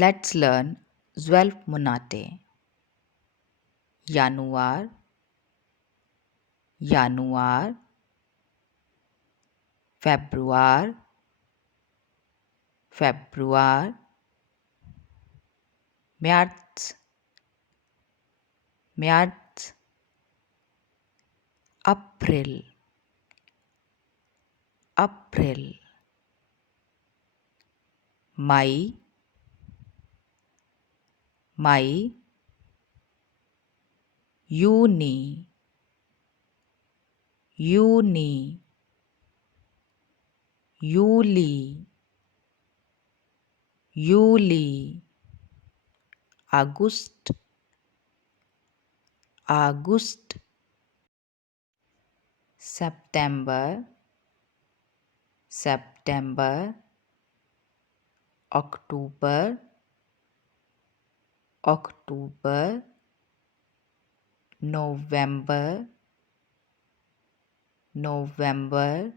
Let's learn 12 Monate. Januar, Januar, Februar, Februar, März, März, April, April, Mai, Mai, Juni, Juni, Juli, Juli, August, August, September, September, October, October, November, November,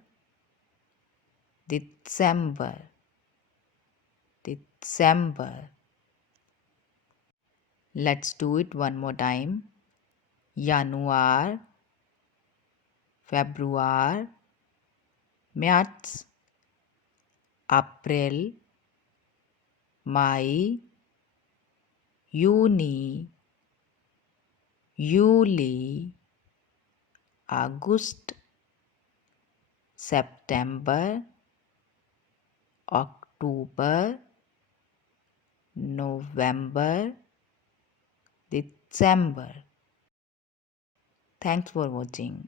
December, December. Let's do it one more time. Januar, Februar, März, April, Mai, Juni, Juli, August, September, October, November, December. Thanks for watching.